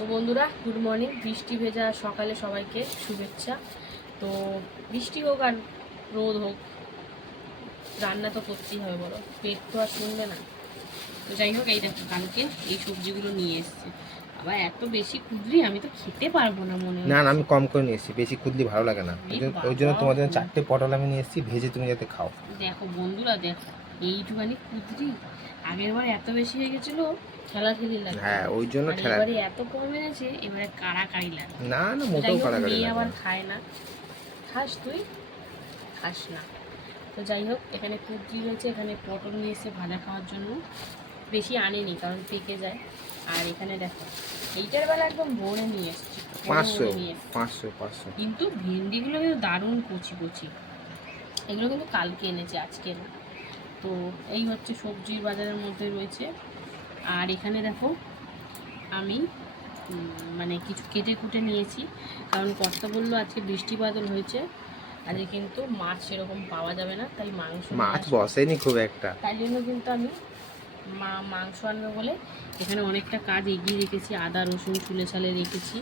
তো বন্ধুরা good morning বৃষ্টি ভেজা সকালে সবাইকে শুভেচ্ছা। তো বৃষ্টি হোক আর রোদ হোক, রান্না তো করতেই হবে বলো। পেট তো আর শুনবে না। তো যাই হোক, এই দেখো, কালকে এই সবজিগুলো নিয়ে এসছে। আবার এত বেশি কুদরি আমি তো খেতে পারব না মনে না না আমি কম করে নিয়ে এসেছি বেশি খুদলি ভালো লাগে না। ওই জন্য- তোমার জন্য চারটে পটল আমি নিয়ে এসেছি ভেজে তুমি যাতে খাও। দেখো বন্ধুরা দেখো এইটুখানি কুদরি আগের বার এত বেশি হয়ে গেছিল ঠেলাঠেলি লাগে হ্যাঁ ওই জন্য আর ঠেলা এবারে এত কম এনেছে এবারে কাড়াকাড়ি লাগে না না মোটেও মেয়ে লাগে আবার খায় না। খাস তুই? খাস না। তো যাই হোক এখানে কুর্তি রয়েছে এখানে পটল নিয়ে এসে ভাজা খাওয়ার জন্য। বেশি আনেনি কারণ পেকে যায়। আর এখানে দেখো এইটার বেলা একদম ভোরে নিয়ে এসছি পাঁচশো পাঁচশো পাঁচশো। কিন্তু ভেন্ডিগুলো কিন্তু দারুণ কচি কচি। এগুলো কিন্তু কালকে এনেছে আজকে না। তো এই হচ্ছে সবজির বাজারের মধ্যে রয়েছে। আর এখানে দেখো আমি মানে কিছু কেটে কুটে নিয়েছি। কারণ কর্তা বলল আজকে বৃষ্টি বাদল হয়েছে আজকে কিন্তু মাছ সেরকম পাওয়া যাবে না তাই মাংস মাছ বসেনি খুব একটা। তাই জন্য কিন্তু আমি মা মাংস আনবে বলে এখানে অনেকটা কাজ এগিয়ে রেখেছি। আদা রসুন চুলে ছালে রেখেছি।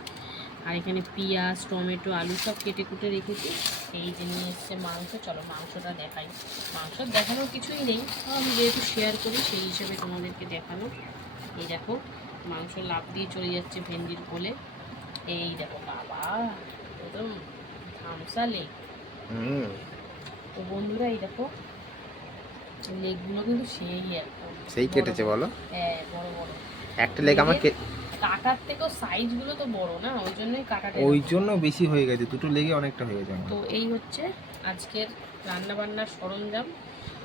আর এখানে পেঁয়াজ টমেটো আলু সব কেটে কুটে রেখেছি। এই যে নিয়ে এসছে মাংস। চলো মাংসটা দেখাই। মাংস দেখানোর কিছুই নেই। আমি যেহেতু শেয়ার করি সেই হিসেবে তোমাদেরকে দেখানো এই দেখো মাংস লাভ দিয়ে চলে যাচ্ছে ভেন্ডির কোলে। এই দেখো বাবা একদম ধামসা লেগ হুম। তো বন্ধুরা এই দেখো লেগগুলো কিন্তু সেই একদম সেই কেটেছে বলো। হ্যাঁ একটা লেগ আমার কাটার থেকেও সাইজগুলো তো বড় না ওই জন্যই কাটাটা ওই জন্য বেশি হয়ে গেছে দুটো লেগে অনেকটা হয়ে গেছে তো এই হচ্ছে আজকের রান্না বান্নার সরঞ্জাম।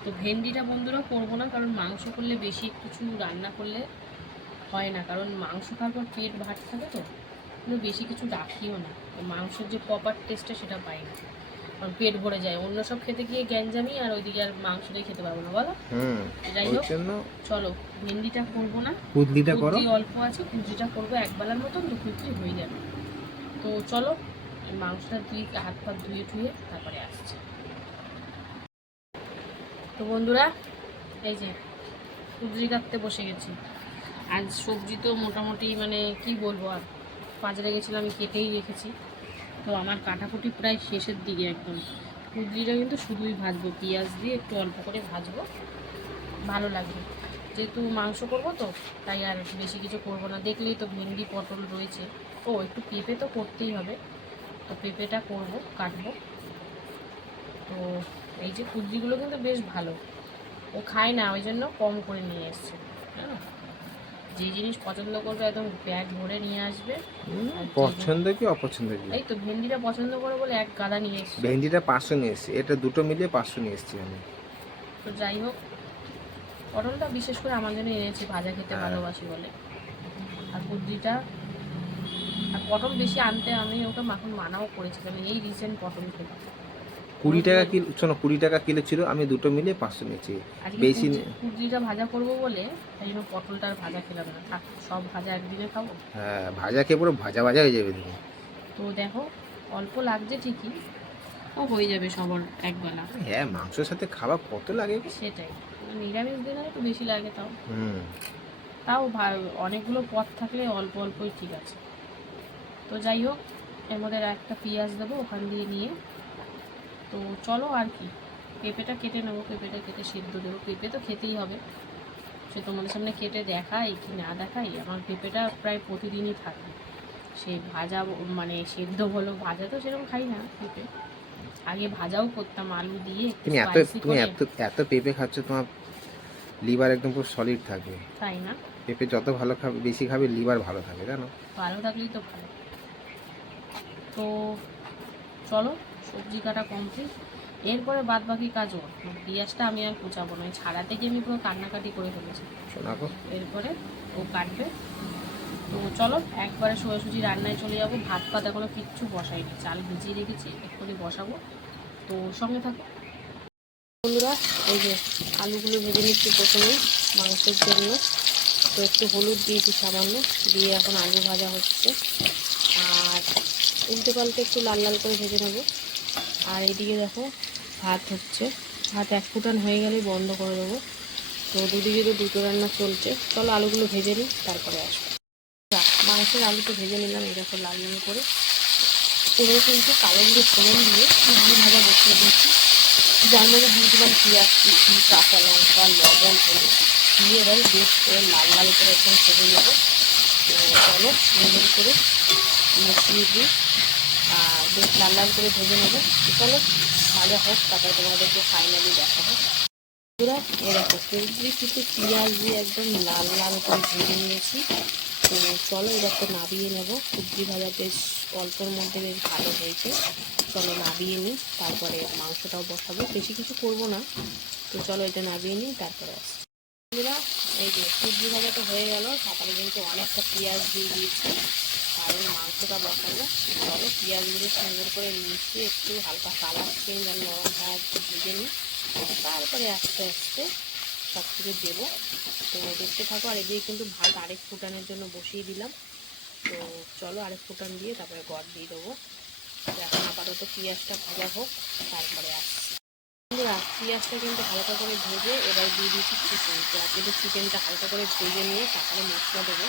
তো ভেন্ডিটা বন্ধুরা করব না কারণ মাংস করলে বেশি কিছু রান্না করলে হয় না কারণ মাংস খাওয়ার পর পেট ভাত থাকে তো কিন্তু বেশি কিছু রাখিও না। মাংসের যে প্রপার টেস্টটা সেটা পাই না। পেট ভরে যায়। অন্য সব খেতে গিয়ে গ্যাঞ্জামি আর ওইদিকে আর মাংসটাই খেতে পারব না বলো? হুম যাই হোক চলো ভেন্ডিটা করব না। কুদলিটা করো। অল্প আছে কুদ্রিটা করব এক বেলার মতন দু কুদ্রি হয়ে যাবে। তো চলো মাংসটা ধুয়ে হাত পা ধুয়ে ধুয়ে তারপরে আসছে। তো বন্ধুরা এই যে কুদ্রি কাটতে বসে গেছি। আজ সবজি তো মোটামুটি মানে কি বলব আর বাজারে গেছিলাম আমি কেটেই রেখেছি। তো আমার কাটাকুটি প্রায় শেষের দিকে একদম। কুদ্রিটা কিন্তু শুধুই ভাজবো, পেঁয়াজ দিয়ে একটু অল্প করে ভাজবো। ভালো লাগবে। যেহেতু মাংস করব তো, তাই আর বেশি কিছু করব না। দেখলেই তো ভেন্ডি, পটল রয়েছে। ও, একটু পেঁপে তো করতেই হবে। তো পেঁপেটা করব, কাটবো। তো এই যে কুদ্রিগুলো কিন্তু বেশ ভালো। ও খায় না, ওই জন্য কম করে নিয়ে এসছে। জানো যে জিনিস পছন্দ করবে একদম ব্যাগ ভরে নিয়ে আসবে। পছন্দ কি অপছন্দ কি? এই তো ভেন্ডিটা পছন্দ করে বলে এক গাদা নিয়ে এসছে। ভেন্ডিটা পাঁচশো নিয়ে এসেছি এটা দুটো মিলিয়ে পাঁচশো নিয়ে এসেছি আমি। তো যাই হোক পটলটা বিশেষ করে আমার জন্য এনেছি ভাজা খেতে হ্যাঁ। ভালোবাসি বলে। আর কুদ্রিটা আর পটল বেশি আনতে আমি ওকে মাখন মানাও করেছিলাম এই রিসেন্ট পটল খেলাম। কুড়ি টাকা কিলো শোনো কুড়ি টাকা কিলো ছিল আমি দুটো মিলিয়ে পাঁচশো নিয়েছি। বেশি নে- ভাজা করব বলে তাই জন্য পটলটা আর ভাজা খেলাম না। থাক সব ভাজা একদিনে খাব। হ্যাঁ ভাজা খেয়ে পুরো ভাজা ভাজা হয়ে যাবে তুমি। তো দেখো অল্প লাগছে ঠিকই ও হয়ে যাবে সবার একবেলা। হ্যাঁ মাংসের সাথে খাবার কত লাগে? সেটাই নিরামিষ দিনে একটু বেশি লাগে তাও। হুম। তাও অনেকগুলো পথ থাকলে অল্প অল্পই ঠিক আছে। তো যাই হোক এর মধ্যে একটা পেঁয়াজ দেবো ওখান দিয়ে নিয়ে তো চলো আর কি। পেঁপেটা কেটে নেব পেঁপেটা কেটে সিদ্ধ দেবো। পেঁপে তো খেতেই হবে। সে তোমাদের সামনে কেটে দেখাই কি না দেখাই আমার পেঁপেটা প্রায় প্রতিদিনই থাকে। সে ভাজা মানে সেদ্ধ বলো ভাজা তো সেরকম খাই না পেঁপে। আগে ভাজাও করতাম আলু দিয়ে তুমি এত তুমি এত এত পেঁপে খাচ্ছ তোমার লিভার একদম পুরো সলিড থাকবে তাই না? পেঁপে যত ভালো খাবে বেশি খাবে লিভার ভালো থাকে জানো? ভালো থাকলেই তো ভালো। তো চলো সবজি কাটা কমপ্লিট এরপরে বাদ বাকি কাজ ওর। পেঁয়াজটা আমি আর কুচাবো না। ছাড়াতে গিয়ে আমি পুরো কান্নাকাটি করে ফেলেছি। এরপরে ও কাটবে। তো চলো একবারে সোজাসুজি রান্নায় চলে যাব। ভাত ফাত এখনও কিচ্ছু বসাইনি। চাল ভিজিয়ে রেখেছি এক্ষুনি বসাবো। তো সঙ্গে থাকো। বন্ধুরা এই যে আলুগুলো ভেজে নিচ্ছি প্রথমে মাংসের জন্য। তো একটু হলুদ দিয়েছি সামান্য দিয়ে এখন আলু ভাজা হচ্ছে। আর উল্টে পাল্টে একটু লাল লাল করে ভেজে নেব। আর এইদিকে দেখো ভাত হচ্ছে। ভাত এক ফুটান হয়ে গেলেই বন্ধ করে দেবো। তো দুদিকে তো দুটো রান্না চলছে। চলো আলুগুলো ভেজে নিই, তারপরে আসব। মাংসের আলু তো ভেজে নিলাম এরকম লাল লাল করে। এবারে কিন্তু কালো ফোড়ন দিয়ে কুচি ভাজা বসিয়ে দিচ্ছি যার মধ্যে দিয়ে পেঁয়াজ, কুচি, কাঁচা লঙ্কা, লবণ, হলুদ। দিয়ে এবারে বেশ করে লাল লাল করে একদম ভেজে নেব। চলো করে মিশিয়ে দিই। বেশ লাল লাল করে ভেজে নেব। চলো ভাজা হোক তারপরে তোমাদেরকে ফাইনালি দেখাবো। পুরা এরকম সবজি কিন্তু পেঁয়াজ দিয়ে একদম লাল লাল করে ভেজে নিয়েছি। তো চলো এবার নাবিয়ে নেব। সবজি ভাজা বেশ অল্পের মধ্যে বেশ ভালো হয়েছে। চলো নাবিয়ে নিই তারপরে মাংসটাও বসাবো। বেশি কিছু করব না। তো চলো এটা নাবিয়ে নিই তারপরে আসি বন্ধুরা, এই যে সবজি ভাজা তো হয়ে গেল। তারপরে কিন্তু অনেকটা পেঁয়াজ দিয়ে দিয়েছি। কারণ মাংসটা বসাবো চলো পেঁয়াজগুলো সুন্দর করে মিশিয়ে একটু হালকা কালার চেঞ্জ আমি নরম ভাত ভেজে নিই। তারপরে আস্তে আস্তে সব কিছু দেবো। তো দেখতে থাকো, আর এদিকে কিন্তু ভাত আরেক ফুটানোর জন্য বসিয়ে দিলাম। তো চলো আরেক ফুটান দিয়ে তারপরে গড় দিয়ে দেবো। এখন আপাতত পেঁয়াজটা ভাজা হোক, তারপরে আসছি। পেঁয়াজটা কিন্তু হালকা করে ভেজে এবার দিয়ে দিচ্ছি চিকেন। তো আজকে তো চিকেনটা হালকা করে ভেজে নিয়ে তারপরে মশলা দেবো।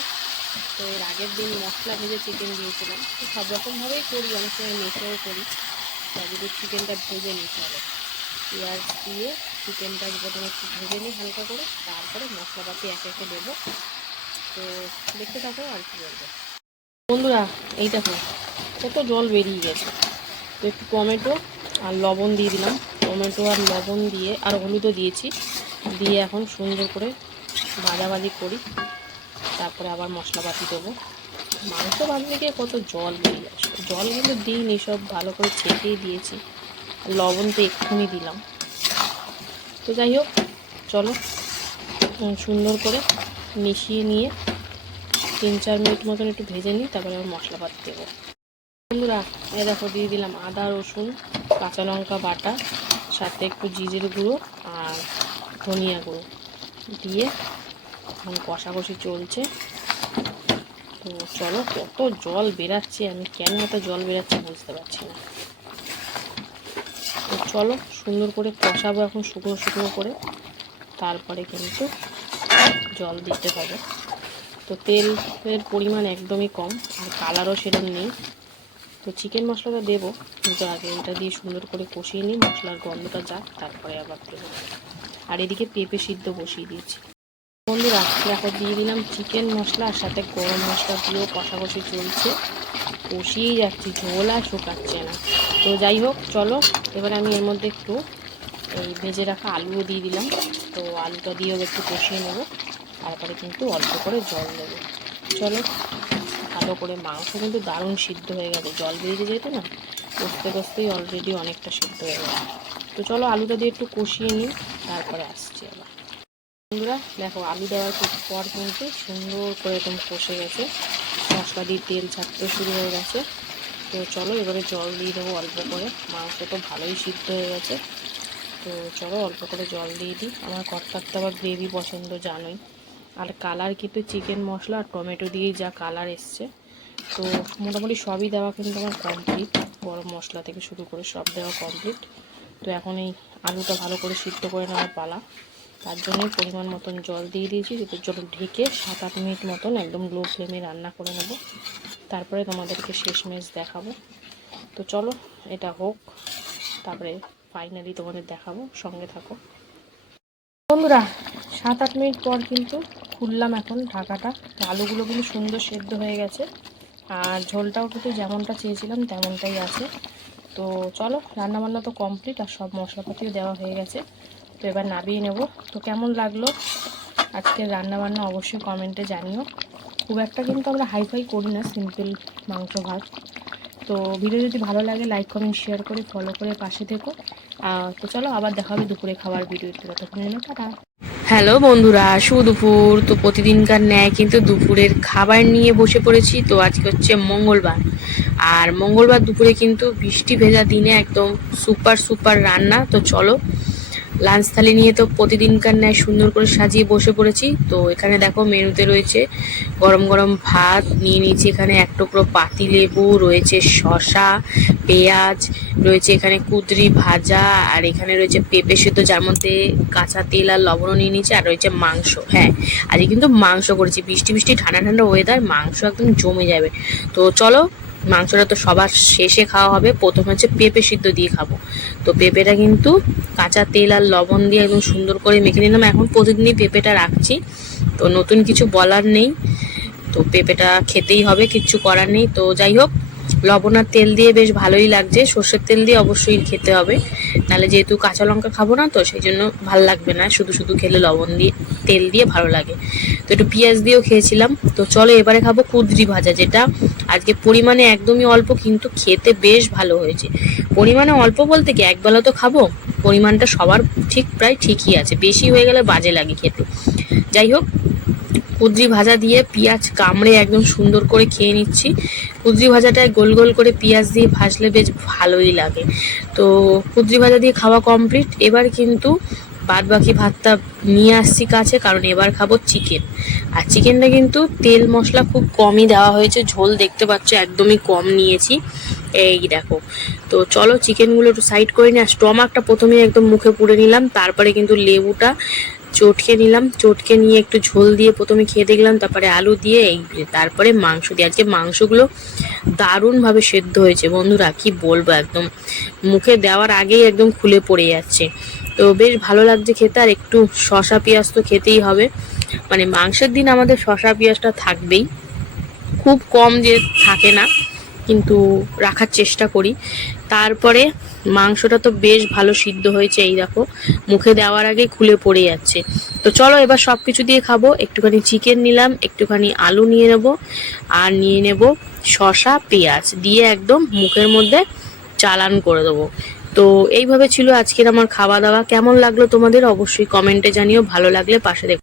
তো এর আগের দিন মশলা ভেজে চিকেন দিয়েছিলাম। তো সব রকমভাবেই করি, অনেক সময় মেখেও করি। যদি চিকেনটা ভেজে নিতে হবে পেঁয়াজ দিয়ে চিকেনটা প্রথমে একটু ভেজে নিই হালকা করে, তারপরে মশলাপাতি একে একে দেবো। তো দেখতে থাকো আর কি বলব। বন্ধুরা, এই দেখো, কত জল বেরিয়ে গেছে। তো একটু টমেটো আর লবণ দিয়ে দিলাম। টমেটো আর লবণ দিয়ে, আর হলুদও দিয়েছি। দিয়ে এখন সুন্দর করে ভাজাভাজি করি। তারপরে আবার মশলাপাতি দেবো। মাংস ভাজতে গিয়ে কত জল বেরিয়ে আসবে জল কিন্তু দিইনি, সব ভালো করে ছেঁকেই দিয়েছি। লবণ তো এক্ষুনি দিলাম। তো যাই হোক, চলো সুন্দর করে মিশিয়ে নিয়ে তিন চার মিনিট মতন একটু ভেজে নিই, তারপরে আবার মশলাপাতি দেবো। বন্ধুরা এ দেখো দিয়ে দিলাম আদা, রসুন, কাঁচা লঙ্কা বাটা, সাথে একটু জিরের গুঁড়ো আর ধনিয়া গুঁড়ো। দিয়ে এখন কষাকষি চলছে। তো চলো, কত জল বেরাচ্ছে, আমি কেন এত জল বেরাচ্ছে বুঝতে পারছি না। তো চলো, সুন্দর করে কষাবো এখন শুকনো শুকনো করে। তারপরে কিন্তু জল দিতে হবে। তো তেলের পরিমাণ একদমই কম, আর কালারও সেরকম নেই। তো চিকেন মশলাটা দেবো, কিন্তু আগে এটা দিয়ে সুন্দর করে কষিয়ে নিই, মশলার গন্ধটা যাক, তারপরে আবার দেবো। আর এদিকে পেঁপে সিদ্ধ বসিয়ে দিয়েছি। বন্ধুরা দেখো দিয়ে দিলাম চিকেন মশলা আর সাথে গরম মশলা দিয়েও কষাকষি চলছে। কষিয়েই যাচ্ছি, ঝোল আর শুকাচ্ছে না। তো যাই হোক, চলো, এবার আমি এর মধ্যে একটু এই ভেজে রাখা আলুও দিয়ে দিলাম। তো আলুটা দিয়েও একটু কষিয়ে নেব। তারপরে কিন্তু অল্প করে জল দেবো। চলো, ভালো করে মাংস কিন্তু দারুণ সিদ্ধ হয়ে গেছে। জল বেরিয়ে যেতে না, কষতে কষতেই অলরেডি অনেকটা সিদ্ধ হয়ে গেছে। তো চলো, আলুটা দিয়ে একটু কষিয়ে নিই, তারপরে আসছি আবার। বন্ধুরা, দেখো, আলু দেওয়ার পর কিন্তু সুন্দর করে একদম কষে গেছে। মশলা দিয়ে তেল ছাড়তে শুরু হয়ে গেছে। তো চলো, এবারে জল দিয়ে দেবো অল্প করে। মাংস তো ভালোই সিদ্ধ হয়ে গেছে। তো চলো, অল্প করে জল দিয়ে দিই। আমার কর্তার তো আবার গ্রেভি পছন্দ, জানোই। আর কালার কিন্তু চিকেন মশলা আর টমেটো দিয়েই যা কালার এসছে। তো মোটামুটি সবই দেওয়া কিন্তু আমার কমপ্লিট গরম মশলা থেকে শুরু করে সব দেওয়া কমপ্লিট তো এখন এই আলুটা ভালো করে সিদ্ধ করে নেওয়ার পালা। তার জন্যই পরিমাণ মতন জল দিয়ে দিয়েছি যেটার জন্য ঢেকে সাত আট মিনিট মতন একদম লো ফ্লেমে রান্না করে নেব। তারপরে তোমাদেরকে শেষমেশ দেখাবো। তো চলো, এটা হোক, তারপরে ফাইনালি তোমাদের দেখাবো, সঙ্গে থাকো। বন্ধুরা, সাত আট মিনিট পর কিন্তু খুললাম এখন ঢাকাটা। আলুগুলো কিন্তু সুন্দর সেদ্ধ হয়ে গেছে, আর ঝোলটাও কিন্তু যেমনটা চেয়েছিলাম তেমনটাই আছে। তো চলো, রান্নাবান্না তো কমপ্লিট আর সব মশলাপাতিও দেওয়া হয়ে গেছে। তো এবার নাবিয়ে নেব। তো কেমন লাগল আজকের রান্নাবান্না অবশ্যই কমেন্টে জানিও। খুব একটা কিন্তু আমরা হাইফাই করি না সিম্পল মাংস ভাত। তো ভিডিও যদি ভালো লাগে, লাইক, কমেন্ট, শেয়ার করে, ফলো করে পাশে থেকো। তো চলো আবার দেখা হবে দুপুরে খাবার ভিডিওতে। ততক্ষণ জন্য টাটা। হ্যালো বন্ধুরা, শুভ দুপুর। তো প্রতিদিনকার ন্যায় কিন্তু দুপুরের খাবার নিয়ে বসে পড়েছি। তো আজকে হচ্ছে মঙ্গলবার। আর মঙ্গলবার দুপুরে কিন্তু বৃষ্টি ভেজা দিনে একদম সুপার সুপার রান্না। তো চলো লাঞ্চ থালি নিয়ে তো প্রতিদিনকার ন্যায় সুন্দর করে সাজিয়ে বসে পড়েছি। তো এখানে দেখো মেনুতে রয়েছে গরম গরম ভাত, নিয়ে নিয়েছি এখানে এক টুকরো পাতি লেবু, রয়েছে শসা, পেঁয়াজ, রয়েছে এখানে কুদরি ভাজা, আর এখানে রয়েছে পেঁপে সিদ্ধ, যার মধ্যে কাঁচা তেল আর লবণও নিয়ে নিয়েছি, আর রয়েছে মাংস। হ্যাঁ আজকে কিন্তু মাংস করেছি। বৃষ্টি বৃষ্টি, ঠান্ডা ঠান্ডা ওয়েদার মাংস একদম জমে যাবে। তো চলো মাংসটা তো সবার শেষে খাওয়া হবে। প্রথমে হচ্ছে পেঁপে সিদ্ধ দিয়ে খাব। তো পেঁপেটা কিন্তু কাঁচা তেল আর লবণ দিয়ে একদম সুন্দর করে মেখে নিলাম। এখন প্রতিদিনই পেঁপেটা রাখছি। তো নতুন কিছু বলার নেই। তো পেঁপেটা খেতেই হবে, কিচ্ছু করার নেই। তো যাই হোক লবণ আর তেল দিয়ে বেশ ভালোই লাগছে। সর্ষের তেল দিয়ে অবশ্যই খেতে হবে। নাহলে যেহেতু কাঁচা লঙ্কা খাব না, তো সেই জন্য ভালো লাগবে না। শুধু শুধু খেলে লবণ দিয়ে, তেল দিয়ে ভালো লাগে। তো একটু পেঁয়াজ দিয়েও খেয়েছিলাম। তো চলো এবারে খাব কুদরি ভাজা, যেটা আজকে পরিমাণে একদমই অল্প, কিন্তু খেতে বেশ ভালো হয়েছে। পরিমাণে অল্প বলতে কি একবেলা তো খাব। পরিমাণটা সবার ঠিক, প্রায় ঠিকই আছে। বেশি হয়ে গেলে বাজে লাগে খেতে। যাই হোক কুদরি ভাজা দিয়ে পেঁয়াজ কামড়ে একদম সুন্দর করে খেয়ে নিচ্ছি। কুদরি ভাজাটায় গোল গোল করে পেঁয়াজ দিয়ে ভাজলে বেশ ভালোই লাগে। তো কুদরি ভাজা দিয়ে খাওয়া কমপ্লিট। এবার কিন্তু বাদ বাকি ভাতটা নিয়ে আসছি কাছে, কারণ এবার খাব চিকেন। আর চিকেনটা কিন্তু তেল মশলা খুব কমই দেওয়া হয়েছে। ঝোল দেখতে পাচ্ছ একদমই কম নিয়েছি। এই দেখো। তো চলো চিকেনগুলো একটু সাইড করে নিয়ে আর স্টমাকটা প্রথমে একদম মুখে পুড়ে নিলাম। তারপরে কিন্তু লেবুটা চটকে নিলাম, চটকে নিয়ে একটু ঝোল দিয়ে প্রথমে খেয়ে দেখলাম, তারপরে আলু দিয়ে এই তারপরে মাংস দিয়ে। আজকে মাংসগুলো দারুণভাবে সেদ্ধ হয়েছে। বন্ধুরা, কি বলব একদম। মুখে দেওয়ার আগেই একদম খুলে পড়ে যাচ্ছে। তো বেশ ভালো লাগছে খেতে, আর একটু শশা পেঁয়াজ তো খেতেই হবে। মানে মাংসের দিন আমাদের শশা পেঁয়াজটা থাকবেই। খুব কম যে থাকে না। কিন্তু রাখার চেষ্টা করি। তারপরে মাংসটা তো বেশ ভালো সিদ্ধ হয়েছে, এই দেখো। মুখে দেওয়ার আগে খুলে পড়ে যাচ্ছে। তো চলো এবার সব কিছু দিয়ে খাব। একটুখানি চিকেন নিলাম, একটুখানি আলু নিয়ে নেব, আর নিয়ে নেব শসা, পেঁয়াজ। দিয়ে একদম মুখের মধ্যে চালান করে দেবো। তো এইভাবে ছিল আজকের আমার খাওয়া দাওয়া। কেমন লাগল তোমাদের? অবশ্যই কমেন্টে জানিও। ভালো লাগলে পাশে দেখো।